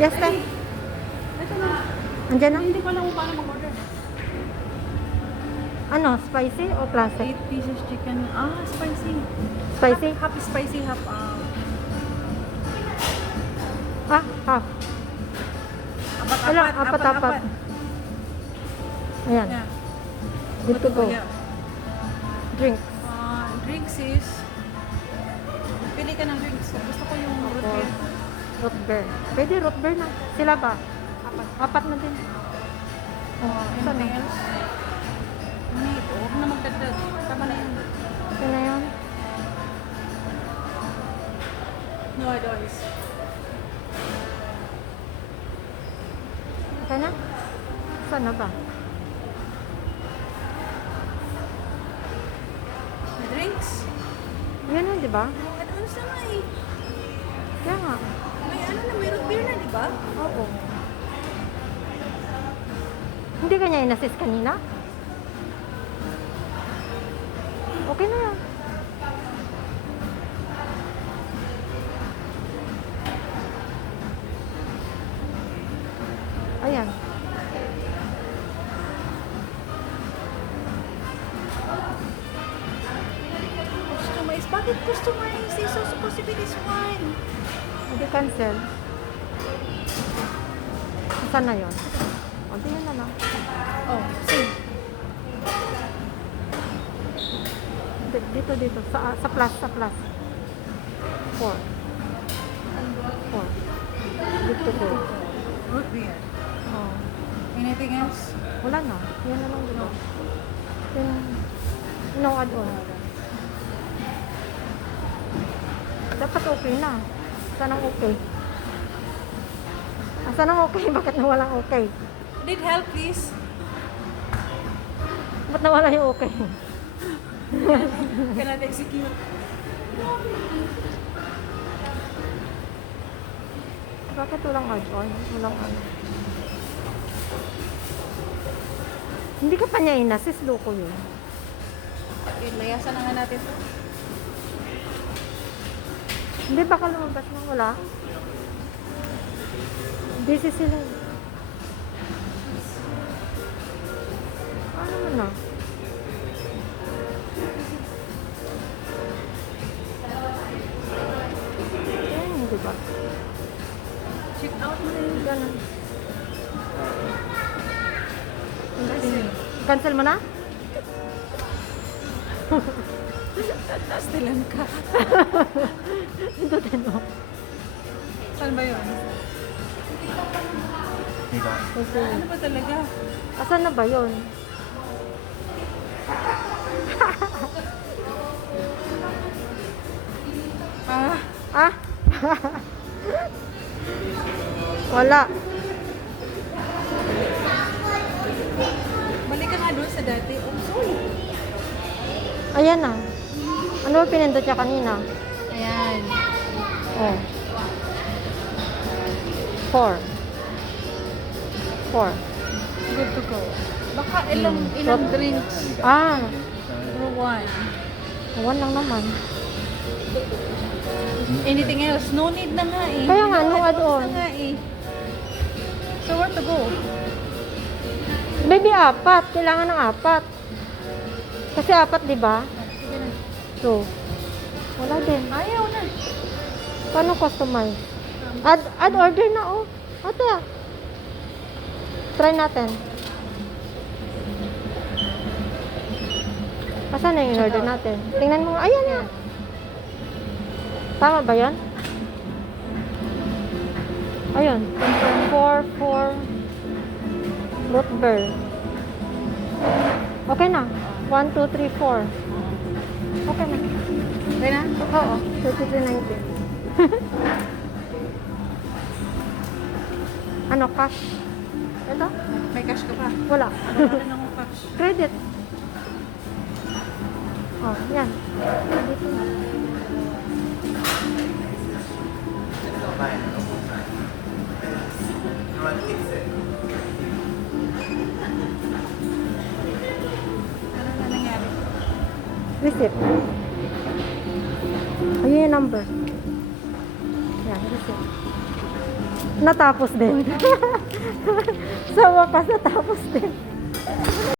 Yes, te. Ito na. Andyan na. Hindi ko alam kung paano mag-order. Ano, spicy o classic? 8 pieces chicken. Ah, spicy. Spicy? Half spicy, half Ah, half. Wala, apat. Ayan. Yeah. Good to go. Yeah. Drinks. Drinks is pili ka ng drinks. Gusto ko yung root beer. Root beer. Pwede root beer na. Sila ba? Apat na din. Anything else? Wait, huwag na magdagdag. Tama na yun. Okay na yun. No add-ons. Okay na? Saan na ba? Drinks? Yan na, di ba? No add-ons na nga eh. Kaya nga. May ano na, may root beer na, di ba? Oo. Hindi ka niya inassist kanina? Okay na yan. Ayan. Customize. Bakit customize? It's so supposed to be this one. Hindi cancel. Saan na yun? O, di yun na lang. Oh, same. Dito. Sa plus. 4. Good to go. Root beer. Oh. Anything else? Wala na. Yan na lang dito. No add-on. Dapat okay na. Saan ang okay? Saan ang okay? Bakit nawalang okay? Need help, please? Ba't nawala yung okay? Cannot execute. Bakit walang add-on? Walang ano? Hindi ka pa niya inassist, loko yun. Okay, layasan na nga natin to. Hindi, baka lumabas na wala. Busy sila. Ano naman na? Di ba? Check out mo na yun. Ganun. Cancel mo na? Stilan ka. Ito din mo. Saan ba yun? Okay. Ano ba talaga? Asan na ba yun? Ah? Wala. Balik ka nga doon sa dati. Oh, sorry. Ayan na. Ano ba pinindot niya kanina? Ayan. Oh. 4. Good to go. Baka ilang drinks. Ah, Or one. 1 lang naman. Anything else? No need na nga eh. Kaya nga, no add-ons add-on. na nga eh. So where to go? Maybe 4. Kailangan ng 4. Kasi 4, di ba? Sige na. So, wala din. Ayaw na. Paano customize? Add order na, oh. Ate, try natin. Asan na yung order natin? Tingnan mo nga. Ayan na. Tama ba yan? Ayun. 4 root beer. Okay na. 1, 2, 3, 4. Okay na. Okay na? Oo. 33.90. Ano, cash? Ito? May cash ka pa. Wala. Wala rin akong cash. Credit. Oh, yan. Dito na. Ano na nangyari? Receipt. Ayun yung number. Yan, receipt. Natapos din. Sa wakas, natapos din.